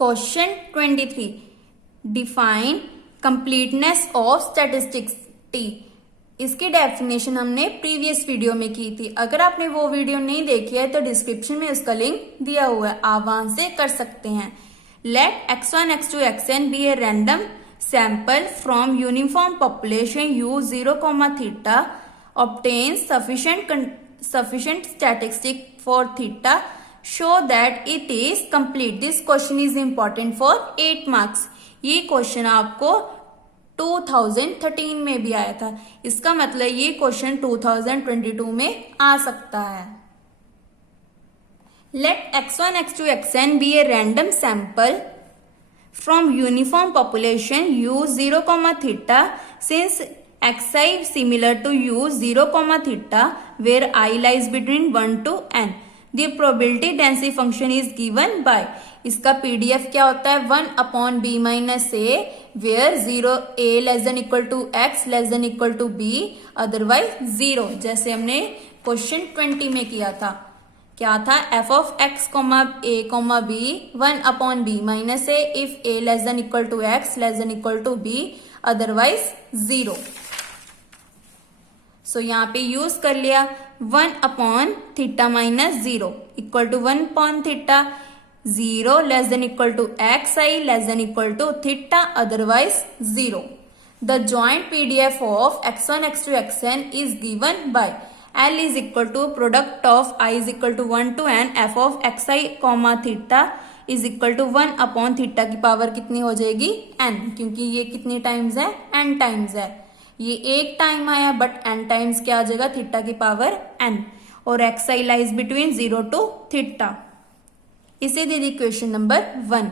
Question 23 define completeness of statistics T. इसकी definition हमने previous video में की थी। अगर आपने वो वीडियो नहीं देखी है तो डिस्क्रिप्शन में उसका लिंक दिया हुआ है, आप वहां से कर सकते हैं। Let x1 x2 xn be a random sample from uniform population u 0, theta obtains sufficient statistic for theta show that it is complete. This question is important for 8 marks. ये क्वेश्चन आपको 2013 में भी आया था, इसका मतलब ये क्वेश्चन 2022 में आ सकता है। Let x1 x2 xn be a random sample from uniform population u 0, theta since xi similar to u 0, theta where I lies between 1 to n. The probability density function is given by, इसका PDF क्या होता है 1 upon b minus a where 0 a less than equal to x less than equal to b otherwise 0, जैसे हमने question 20 में किया था। क्या था f of x comma a comma b 1 upon b minus a if a less than equal to x less than equal to b otherwise 0। So यहाँ पे use कर लिया 1 upon theta minus 0 equal to 1 upon theta 0 less than equal to x i less than equal to theta otherwise 0। The joint PDF of x1 x2 xn is given bye L is equal to product of I is equal to 1 to n f of xi comma theta is equal to 1 upon theta की power कितनी हो जाएगी n, क्योंकि ये कितनी times है n times है। ये एक टाइम आया बट n टाइम्स क्या आ जाएगा थीटा की पावर n, और xi lies between 0 to theta. इसे दे दी question number 1।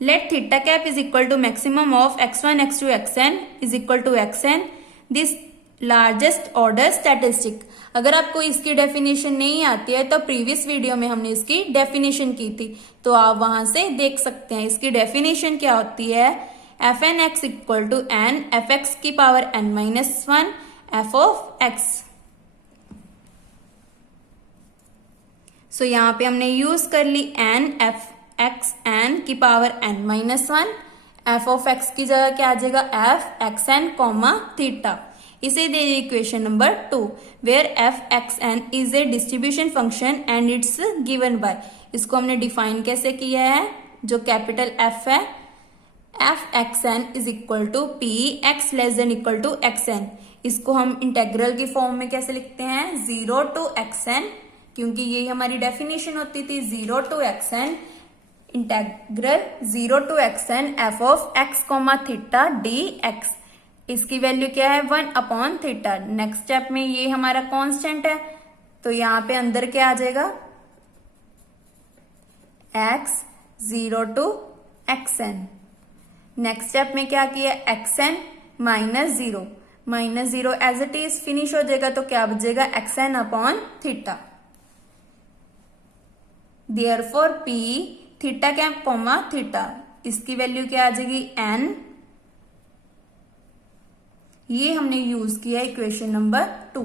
Let theta cap is equal to maximum of x1 x2 xn is equal to xn this largest order statistic. अगर आपको इसकी डेफिनेशन नहीं आती है तो प्रीवियस वीडियो में हमने इसकी डेफिनेशन की थी, तो आप वहां से देख सकते हैं। इसकी डेफिनेशन क्या होती है F N X equal to N F X की power n minus 1 F of X. So यहाँ पे हमने यूज कर ली n एफ एक्स एन की power n minus 1, F of X की जगह क्या आ जाएगा F x N comma theta. इसे दे दी equation number 2 where F x N is a distribution function and it's given by. इसको हमने डिफाइन कैसे किया है, जो कैपिटल एफ है F x N is equal to P x less than equal to x n. इसको हम integral की फॉर्म में कैसे लिखते हैं 0 to xn, क्योंकि ये हमारी डेफिनेशन होती थी 0 to xn integral 0 to xn F of x comma theta D x. इसकी वैल्यू क्या है 1 अपॉन थीटा। नेक्स्ट स्टेप में ये हमारा कांस्टेंट है, तो यहाँ पे अंदर क्या आ जाएगा x 0 to xn। Next step में क्या किया xn minus 0 as it is finish हो जाएगा, तो क्या बचेगा xn upon theta. Therefore p theta क्या कॉमा थीटा, इसकी वैल्यू क्या आ जाएगी n। ये हमने यूज किया इक्वेशन नंबर 2।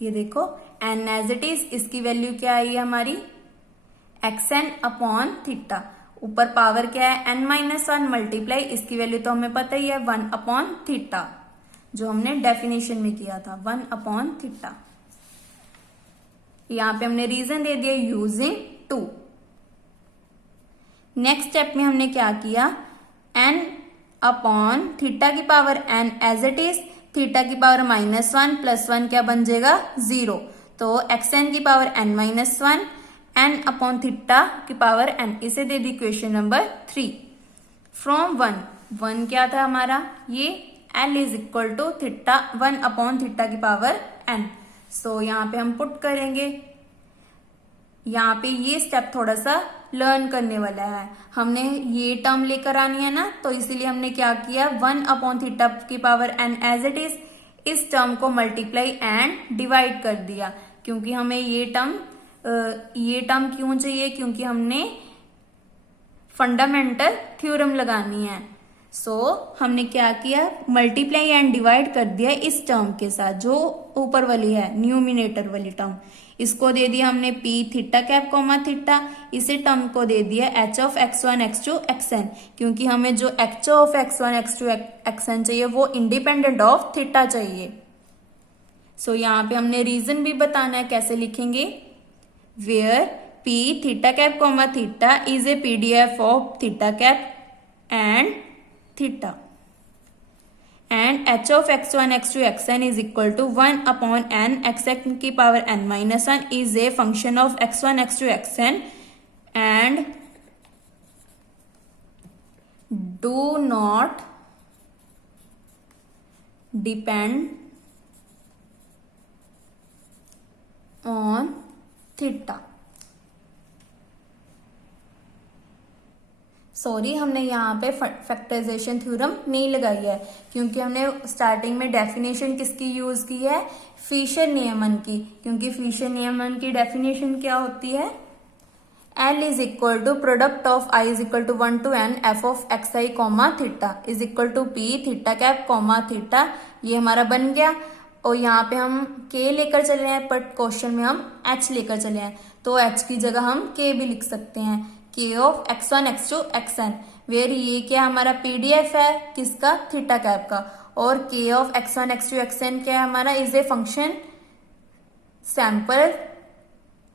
ये देखो n एज इट इज, इसकी वैल्यू क्या आई है हमारी xn अपॉन थीटा। ऊपर पावर क्या है n माइनस 1 मल्टीप्लाई, इसकी वैल्यू तो हमें पता ही है 1 अपॉन थीटा, जो हमने डेफिनेशन में किया था 1 अपॉन थीटा। यहां पे हमने रीजन दे दिया यूजिंग 2। नेक्स्ट स्टेप में हमने क्या किया n अपॉन थीटा की power n as it is, theta की पावर माइनस 1 प्लस 1 क्या बन जाएगा 0, तो xn की power n minus 1 n upon theta की पावर n। इसे दे दी क्वेश्चन नंबर 3। फ्रॉम 1 क्या था हमारा ये l is equal to theta 1 upon theta की पावर n। सो यहाँ पे हम पुट करेंगे। यहाँ पे ये स्टेप थोड़ा सा लर्न करने वाला है, हमने ये टर्म लेकर आनी है ना, तो इसीलिए हमने क्या किया 1 अपॉन थीटा की power n as it is, इस टर्म को मल्टीप्लाई एंड डिवाइड कर दिया, क्योंकि हमें ये टर्म क्यों चाहिए, क्योंकि हमने फंडामेंटल थ्योरम लगानी है। हमने क्या किया मल्टीप्लाई एंड डिवाइड कर दिया इस टर्म के साथ, जो ऊपर वाली है न्यूमिनेटर वाली टर्म। इसको दे दिया हमने P theta cap comma theta, इसी टर्म को दे दिया H of x1 x2 xn, क्योंकि हमें जो H of x1 x2 xn चाहिए वो इंडिपेंडेंट ऑफ थीटा चाहिए। सो यहाँ पे हमने रीजन भी बताना है, कैसे लिखेंगे, where P theta cap comma theta is a PDF of theta cap and theta and h of x1 x2 xn is equal to 1 upon n xn की power n minus 1 is a function of x1 x2 xn and do not depend on theta। Sorry, हमने यहाँ पे factorisation theorem नहीं लगाई है, क्योंकि हमने starting में डेफिनेशन किसकी यूज की है, फिशर नियमन की। क्योंकि फिशर नियमन की डेफिनेशन क्या होती है, L is equal to product of I is equal to 1 to n f of x i comma theta is equal to P theta cap comma theta. ये हमारा बन गया। और यहाँ पे हम k लेकर चले हैं, बट क्वेश्चन में हम h लेकर चले हैं, तो h की जगह हम k भी लिख सकते हैं, k of x1 x2 xn, where ये क्या हमारा पीडीएफ है किसका, थीटा कैप का, और k of x1 x2 xn क्या है हमारा, is a function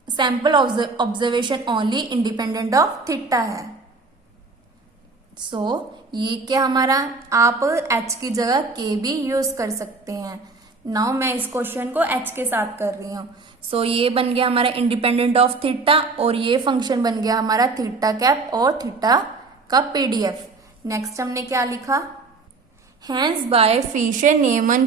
sample observation only independent of theta है। सो ये क्या हमारा, आप h की जगह k भी यूज कर सकते हैं। नाउ मैं इस क्वेश्चन को h के साथ कर रही हूँ। सो ये बन गया हमारा इंडिपेंडेंट ऑफ थीटा, और ये फंक्शन बन गया हमारा थीटा कैप और थीटा का पीडीएफ। नेक्स्ट हमने क्या लिखा, hence by Fisher Neyman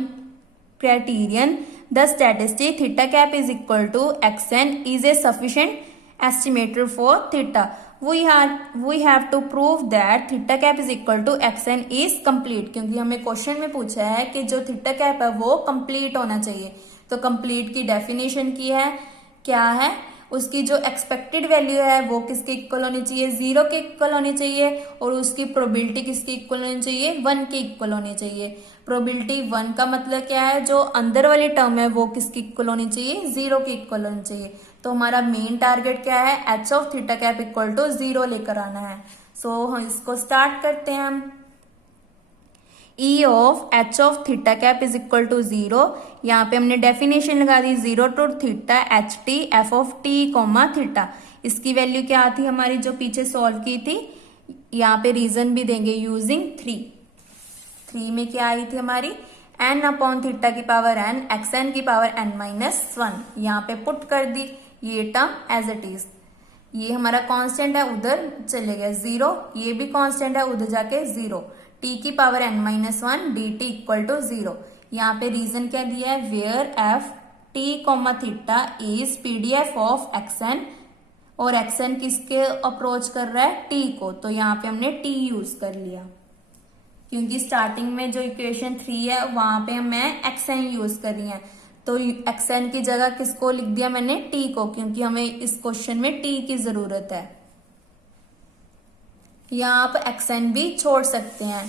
criterion the statistic theta cap is equal to xn is a sufficient estimator for theta. we have to prove that theta cap is equal to xn is complete, क्योंकि हमें question में पूछा है कि जो theta cap है वो complete होना चाहिए। तो कंप्लीट की डेफिनेशन की है, क्या है, उसकी जो एक्सपेक्टेड वैल्यू है वो किसके इक्वल होनी चाहिए, 0 के इक्वल होनी चाहिए, और उसकी प्रोबेबिलिटी किसके इक्वल होनी चाहिए, 1 के इक्वल होनी चाहिए। प्रोबेबिलिटी 1 का मतलब क्या है, जो अंदर वाली टर्म है वो किसकी इक्वल होनी चाहिए, 0 के इक्वल होनी चाहिए। तो हमारा मेन टारगेट क्या है, H of theta cap equal to 0 लेकर आना है। सो हम इसको स्टार्ट करते हैं। हम E of H of theta cap is equal to 0, यहाँ पे हमने डेफिनेशन लगा दी 0 to theta H T F of T comma theta. इसकी वैल्यू क्या आती है हमारी, जो पीछे सॉल्व की थी, यहाँ पे रीजन भी देंगे यूजिंग 3 में क्या आई थी हमारी, n अपॉन थीटा की पावर n xn की पावर n माइनस 1, यहाँ पे पुट कर दी ये टर्म एज इट इज। ये हमारा कांस्टेंट है, उधर चले गए 0, ये भी कांस्टेंट है, उधर जाके 0, t की power n minus 1 d t equal to 0। यहाँ पे रीजन क्या दिया है, where f t comma theta is PDF of xn, और xn किसके अप्रोच कर रहा है, t को, तो यहाँ पे हमने t यूज कर लिया, क्योंकि स्टार्टिंग में जो इक्वेशन 3 है वहां पे मैं xn यूज कर रही है, तो xn की जगह किसको लिख दिया मैंने, t को, क्योंकि हमें इस क्वेश्चन में t की जरूरत है। यहाँ आप xn भी छोड़ सकते हैं।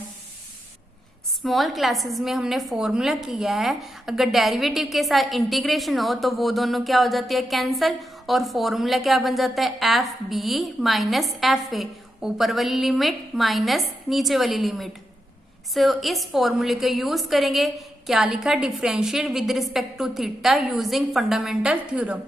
स्मॉल क्लासेस में हमने फॉर्मूला किया है, अगर डेरिवेटिव के साथ इंटीग्रेशन हो तो वो दोनों क्या हो जाती है, कैंसल, और फॉर्मूला क्या बन जाता है, F b minus F a, ऊपर वाली लिमिट माइनस नीचे वाली लिमिट। सो इस फॉर्मूले का यूज करेंगे, क्या लिखा, differentiate with respect to theta using fundamental theorem.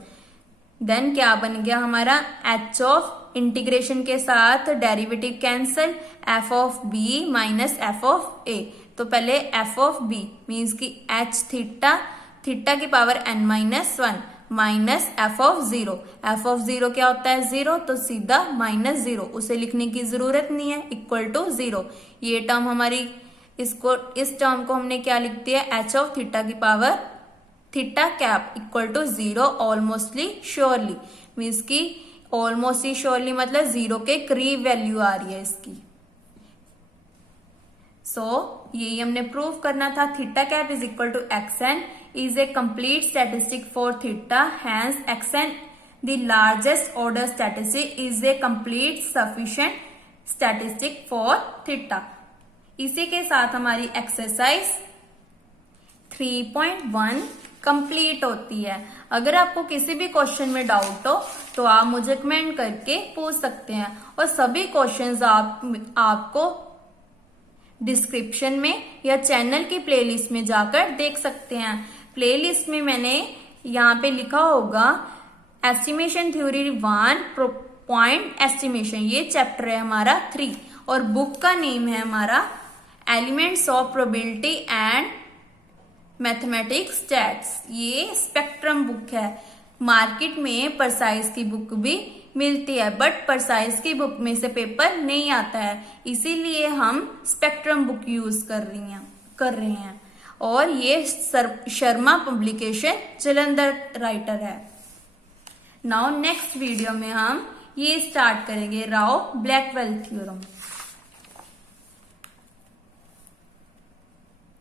Then क्या बन गया हमारा, एच ऑफ इंटीग्रेशन के साथ derivative cancel, F of B minus F of A. तो पहले एफ ऑफ बी मीन्स की एच थीटा, थीटा की power n minus 1 minus F of 0। F of 0 क्या होता है, 0, तो सीधा माइनस 0, उसे लिखने की जरूरत नहीं है, इक्वल टू 0। ये टर्म हमारी, इस टर्म को हमने क्या लिख दिया, एच ऑफ थीटा की power theta cap equal to 0 almostly surely, means की ऑलमोस्टली श्योरली मतलब 0 के करीब वैल्यू आ रही है इसकी। यही हमने प्रूव करना था, theta cap is equal to xn is a complete statistic for theta, hence xn the largest order statistic is a complete sufficient statistic for theta। इसी के साथ हमारी एक्सरसाइज 3.1 कंप्लीट होती है। अगर आपको किसी भी क्वेश्चन में डाउट हो तो आप मुझे कमेंट करके पूछ सकते हैं, और सभी क्वेश्चंस आपको डिस्क्रिप्शन में या चैनल की प्लेलिस्ट में जाकर देख सकते हैं। प्लेलिस्ट में मैंने यहाँ पे लिखा होगा एस्टिमेशन थ्योरी 1 पॉइंट एस्टिमेशन, ये चैप्टर है हमारा 3, और बुक का नेम है हमारा elements of probability and mathematics stats. ये स्पेक्ट्रम बुक है। मार्केट में परसाइज की बुक भी मिलती है, बट परसाइज की बुक में से पेपर नहीं आता है, इसीलिए हम स्पेक्ट्रम बुक यूज कर रहे हैं। और ये शर्मा पब्लिकेशन जलंधर राइटर है। नाउ नेक्स्ट वीडियो में हम ये स्टार्ट करेंगे Rao Blackwell theorem.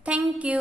Thank you.